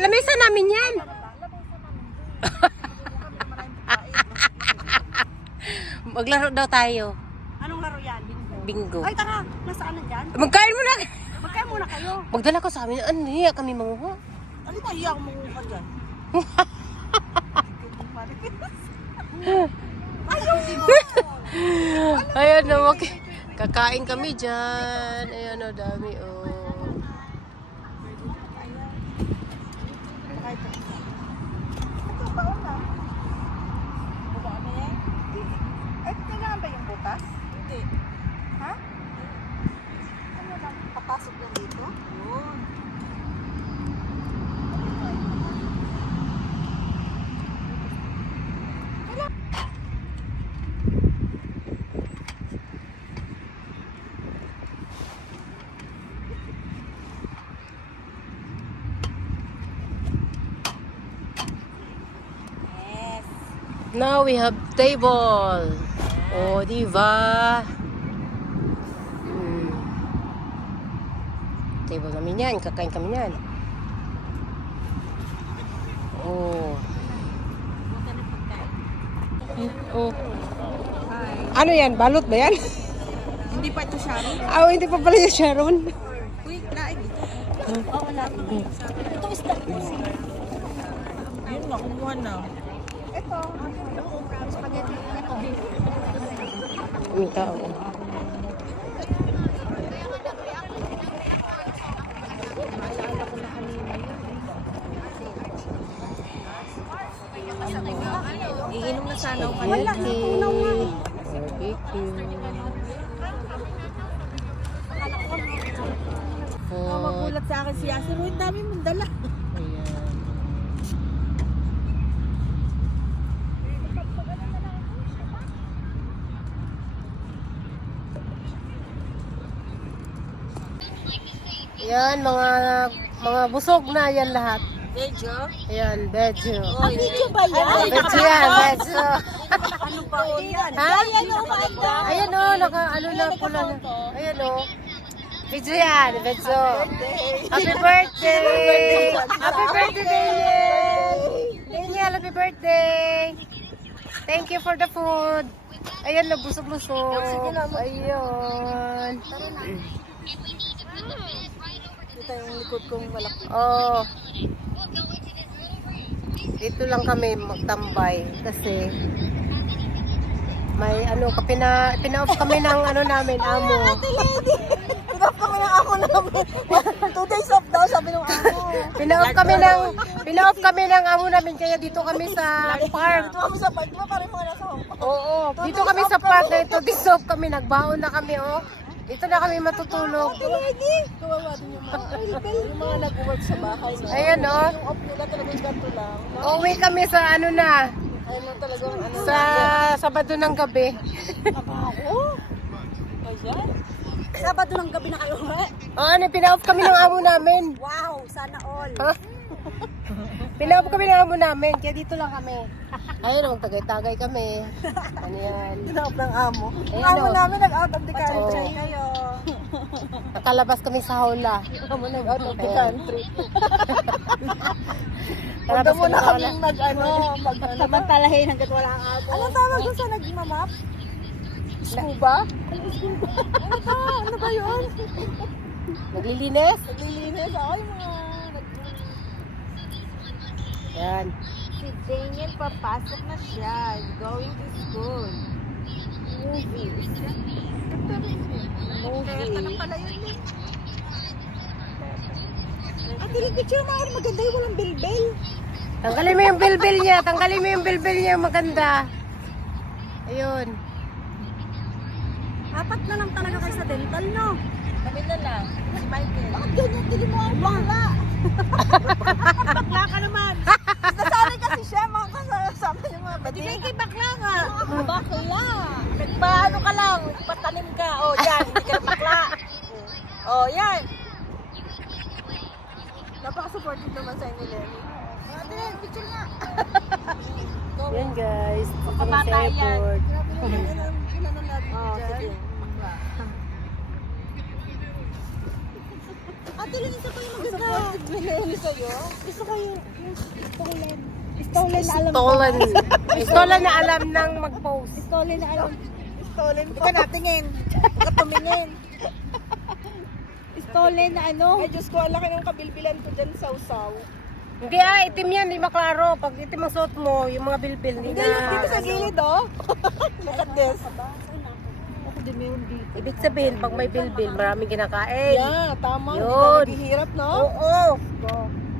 lamesa namin yan. Maglaro daw tayo. Anong laro yan? Bingo. Ay, tara. Nasaan na dyan? Magkain mo na. Magkaya muna kayo. Magdala ko sa amin. Ano niya kami manguha? Ano ba iya akong manguha dyan? Ayaw, di ba? Ayan o. Kakain kami dyan. Ayan o, dami o. Ito, baon na. Baon na yan? Ay, kailangan ba yung butas? Hindi. Ha? Ano lang? Papasok lang dito? Yun. Now we have table. Oh, diba? Table namin yan. Kakain kami yan. Oh. Oh. Ano yan? Balot ba yan? Hindi pa ito Sharon? Ah, hindi pa pala yung Sharon. Uy, laig ito. Oo, laig. Ito isda kasi. Yun na, kumuha na. Ito. Spaghetti. Ito. May tao. Iinom na sana ako. Wala. Barbecue. Magulat sa akin si Yasser. Uy, dami mong dala. Ayan. Yan, mga busog na yan lahat. Medyo? Ayan, bedyo. Medyo ba yan? Bedyo yan, bedyo. Ano ba yan? Ha? Ayan o, ano na pula na. Ayan o. Bedyo yan, bedyo. Happy birthday! Happy birthday, Daniel! Daniel, happy birthday! Thank you for the food. Ayan, nabusog-lusog. Ayun. Ito yung likod kong malaki. Oh. Dito lang kami magtambay kasi may ano, pina-off kami ng ano namin, amo. Pinap kami ng amo namin. 2 days off daw, sabi ng amo. Pina-off kami ng amo namin kaya dito kami sa park. Dito kami sa park mo, parang mga nasa Hong Kong. Oo, dito kami sa park na ito. This off kami, nagbaon na kami, oh. Dito na kami matutulog. Kawawa din yung mga nag-work sa bahay. No? Ayan, oh. Yung off nila talagang ganito lang. No? Uwi kami sa ano na, Ayun lang talagang ano. sa Sabado ng gabi. Ako? Ayan. Sabado ng gabi na kayo, ha? Oo, ano, pina-off kami ng amo namin. Wow, sana all. Ha? Pina-off kami ng amo namin, kaya dito lang kami. Ayun, tagay-tagay kami. Ano yan? Tinawag ng amo. Ayan, Amo oh. namin nag-out of the country. Oo. Kayo. Nakalabas kami sa hawla. Amo nag-out of the Ayan. country. Huwag Kalabas muna kami sa kaming mag-ano. Samantalahin hanggat wala ang amo. Ano tawag doon sa nag-imamap? Scuba? Ano ba yun? Naglilinis? Naglilinis ako yung mga... Yan. Si Daniel, papasok na siya. He's going to school. Movies. Kaya na pala yun eh. At picture mo ako maganda yung walang bilbil. Tanggalin mo yung bilbil niya. Tanggalin mo yung bilbil niya. Maganda. Ayun. Apat na lang talaga kayo sa dental, no? Kami na lang. Si Michael. Bakit ganyan? Tili mo ang bakla. Bakla ka naman. Nasanay kasi siya, mga kasama yung mga Di bating. ba kay bakla nga? Bakla. Nagpaano ka lang, patanim ka. O yan, hindi ka na bakla. O yan. Napaka-supportive naman sa inyo, Lenny. Ate, picture nga. Yan guys. Kami sa Kabata yan. airport. Grabe naman, ilan natin Oh, dyan. sige. Ate, tuloy isa pa yung maganda. Supported Lenny sa'yo. Gusto ko yung stolen. Stolen na alam Stolen. Stolen na alam ng mag-post. Stolen na alam. Stolen ko. Ikaw natingin. Huwag ka tumingin. Stolen na ano. Ay, Diyos ko, alaki ng kabilbilan ko dyan sa usaw. Hindi itim yan, di maklaro. Pag itim ang suot mo, yung mga bilbil, hindi Hindi, yung dito na. sa gilid, oh. Look at this. Ako din meron dito. Ibig sabihin, pag may bilbil, maraming kinakain. Yeah, tama. Hindi Yun. ka naghihirap, no? Oo.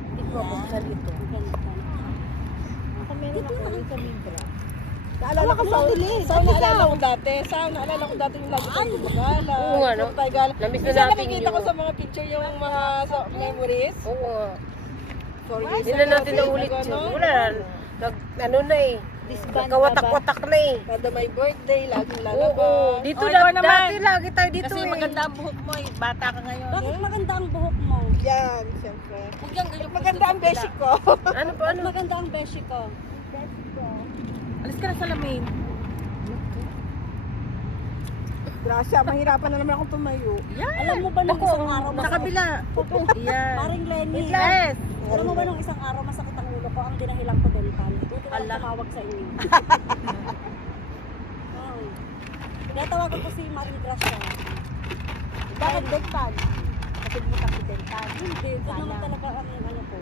Hindi ko mabuksan ito. Ako meron ako sa Mindra. Naalala ko sa naalala ko dati. Naalala ko dati yung lagi tayo gumagala. Oo nga, no? Yung tayo gala. Namiss na Minsan natin nakikita ko yun. sa mga picture yung mga memories. Oo. 4 years Hindi na natin naulit yun. Wala. Ano na eh. Disband Nagkawatak-watak na eh. Kada may birthday, laging Oo. lalabas. Dito Oh, na, ikaw naman. dati lagi tayo dito Kasi eh. maganda ang buhok mo eh. Bata ka ngayon. Bakit maganda ang buhok mo? Yan, siyempre. Huwag yung ganyan. Maganda ang beshi ko. Ano pa, ano? Maganda ang beshi ko. Alis ka na sa lamin. Grasya, mahirapan na naman akong tumayo. Alam mo ba nung isang araw Sa masakit? kabila. Yan. Paring Lenny. Yes. Alam mo ba nung isang araw masakit ang ulo ko? Ang dinahilang ko dental. Buti na lang tumawag sa inyo. Oo. Tinatawagan ko si Maring Gracia. Bakit dental? Kasi mo kami dental. Hindi. Ito naman talaga ang ano ko.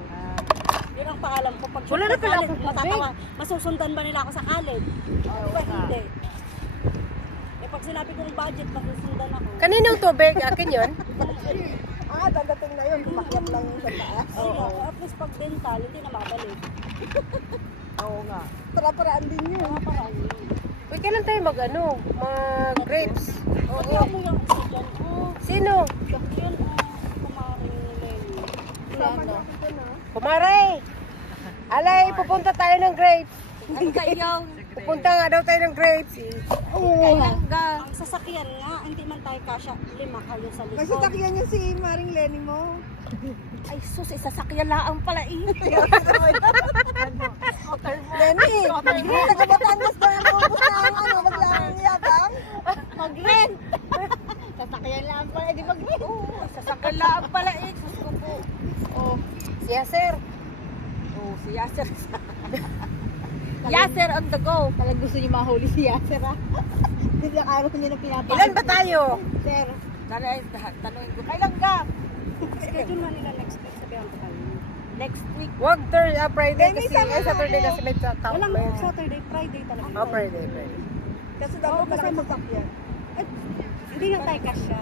Yun ang paalam ko. Pag Wala na pala college, akong matatawa. Masusundan ba nila ako sa college? Diba hindi? Eh pag sinabi kong budget, masusundan ako. Kaninang tubig? Akin yun? Dadating na yun. Kumakyat lang yung sa taas. Oo. At least pag dental, hindi na mabalik. Oo nga. Para-paraan din yun. Mga paraan yun. Uy, kailan tayo mag-grapes? Oo. Ano yung isa dyan? Oh, Sino? yun. Kumaring Lenny. Sama niya ako dyan, ha? Kumare! Alay, pupunta tayo ng grapes. Ang kayaw. Pupunta nga daw tayo ng grapes. Kailangan. Ang sasakyan nga, hindi man tayo kasya. 5 kayo sa May likod. sasakyan niya si Maring Lenny mo. Ay sus, sasakyan laang pala eh. Lenny, taga-Batangas daw yung pupus na ang ano, maglaang yatang. Mag-rent. Sasakyan laang pala, di mag-rent. Sasakyan laang pala eh. Sus ko po. Oh, siya sir. Oh, si Yasser. Yasser on the go. Talagang gusto niyo mahuli si Yasser ha. Hindi na araw niya na pinapakita. Ilan ba tayo? Sir, tanongin ko, kailan ka? Schedule na nila next week, sabihan ko kayo. Next week. Wag Friday Lenny, kasi, sama Saturday na. kasi may tao. Walang Saturday, Friday talaga. Oh, Friday. Kasi daw Oo, malaki kasi sasakyan. Hindi nga tayo kasya.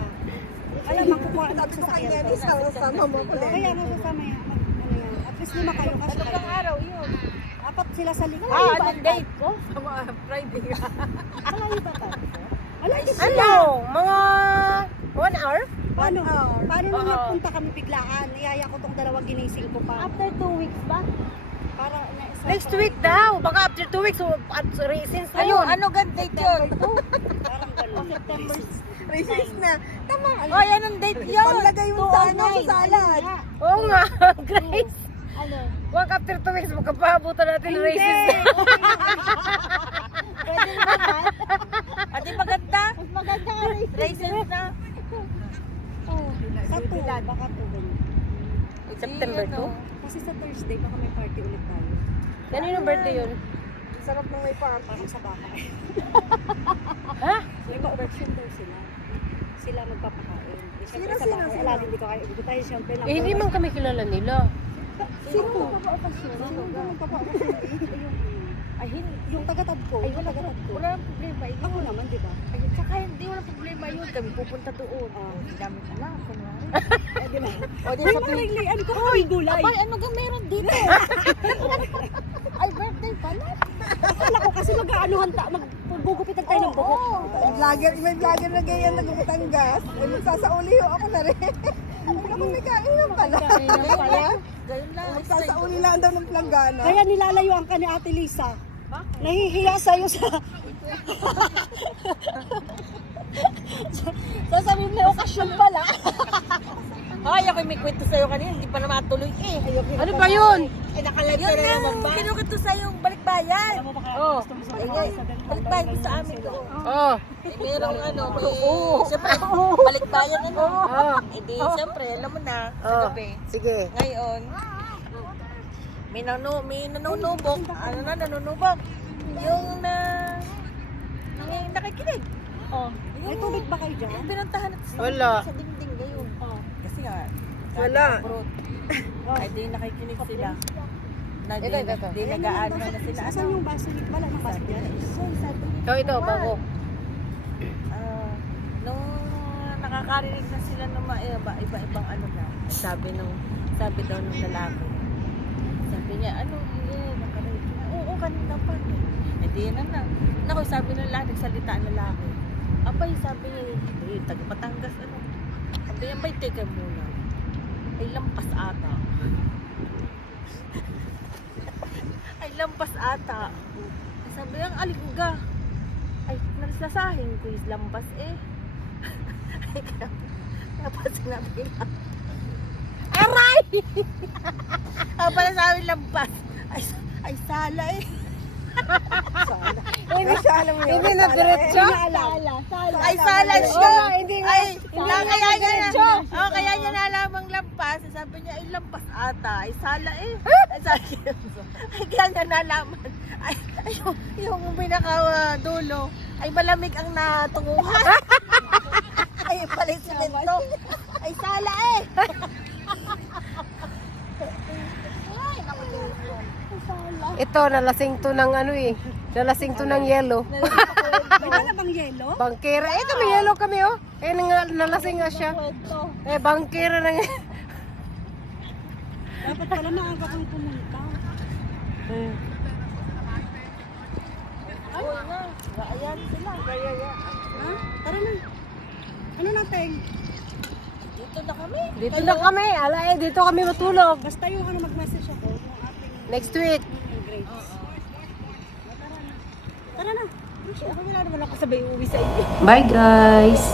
Alam, makukuha na Sabi sa ko kay sasakyan Lenny, ko. sama mo ko Lenny. Kaya nasasama yan. Ano yan? At least 5 kayo kasi. Anong araw yun? Apat sila sa likod. anong date ko? Friday. Malayo ba tayo? Malayo Ano? Mga 1 hour? Paano? Paano nung Oo. nagpunta kami biglaan? Niyaya ko tong dalawang ginising ko pa. After 2 weeks ba? Para Next week daw. Baka after 2 weeks, since ngayon. gan date yun? Parang gano'n. September Recess na. Tama. Oh, yan ang date yun. Panlagay mo sa ano, sa salad. Oo nga, Grace. Ano? Wag after 2 weeks, magkapahabutan natin ng races. Pwede naman. Ate maganda. Mas maganda nga races na. Oh, sa 2, baka 2. September 2? Kasi sa Thursday, baka may party ulit tayo. Kanino birthday yun? Sarap ng may party. Parang sa bahay. Ha? May pa-option daw sila. Sila magpapakain. Eh, syempre Sino, sa bahay, sino? wala din di ko kayo. Hindi tayo syempre Eh, hindi man kami kilala nila. Sino magpapa-option? Sino ba magpapakasyon? Ay, yung tagatad ko. Ay, wala tagatad ko. Wala problema. Ako naman, di ba? Ay, tsaka hindi wala problema yun. Kami pupunta doon. Ang dami pala. Kunwari. Eh, di ba? O, di sa pinilian ko. Uy, gulay. Abay, ano ka meron dito? Ay, birthday pala. Akala ko kasi mag-aanuhan magbugupitan tayo ng buhok. May vlogger na ganyan naguputang gas. Ay, magsasauli ho ako na rin. Ay, kapag may kainan pala. Ganyan lang. Magsasauli lang daw ng planggana. Kaya nilalayuan ka ni Ate Lisa. Nahihiya sa'yo sa... Sasabihin may okasyon pala. Ay, ako may kwento sa'yo kanina, hindi pa na matuloy eh. Ano ba yun? Nakalive ka na naman ba? Kinukat ko sa yung balikbayan. Oh. Balikbayan ko sa amin doon. Oh. Merong siyempre, balikbayan Oh. Siyempre, alam mo na, sa Oh. gabi. Sige. Ngayon, may nanunubok. Nanunubok? Yung nakikinig. Oh. May tubig ba kayo dyan? Yung pinuntahan natin Wala. sa dingding ngayon. Oh. Kasi nga, Wala. abroad. Ay, di nakikinig sila. Na di, Ito. di nag-aano na sila. Saan yung baso? Wala nang baso yan. Ito, bago. Nung nakakarinig na sila ng mga iba-ibang ano na, sabi daw ng lalaki. Sabi niya, nakarinig na. Oo, kanina pa. Eh di yan na. Naku, sabi ng lalaki, nagsalita ang lalaki. Abay, sabi niya, taga Batangas, Sabi niya, bay, teka muna. Ay, lampas ata. Ay, lampas ata. Sabi niya, ang aligga. Ay, nasasahin ko yung lampas eh. Ay, tapos sinabi na, aray! Pala sabi lampas. Ay, sala eh. Sala. Hindi na diretso? Ay, sala siya. Oh, hindi nga. Ay, kaya niya kaya niya nalamang lampas. Sabi niya, ay, lampas ata. Ay, sala eh. Ay, sabi niya, ay, kaya niya nalaman. Ay, yung pinaka-dulo, ay, malamig ang natunguhan. Ay, pala yung simento. Ay, sala eh. Ito, nalasing to ng nalasing to ng yelo. Wala bang yelo? Bangkera. Ito, may yelo kami, oh. Eh, nalasing nga siya. Eh, bangkera ng... Dapat pala maaga kang pumunta. Ay, na. Ayan sila. Ha? Tara na. Ano natin? Dito na kami. Dito na kami. Ala, dito kami matulog. Basta yung mag-message ako, yung ating Next week. grades. Tara na. Ako wala naman ako sabay uwi sa inyo. Bye, guys.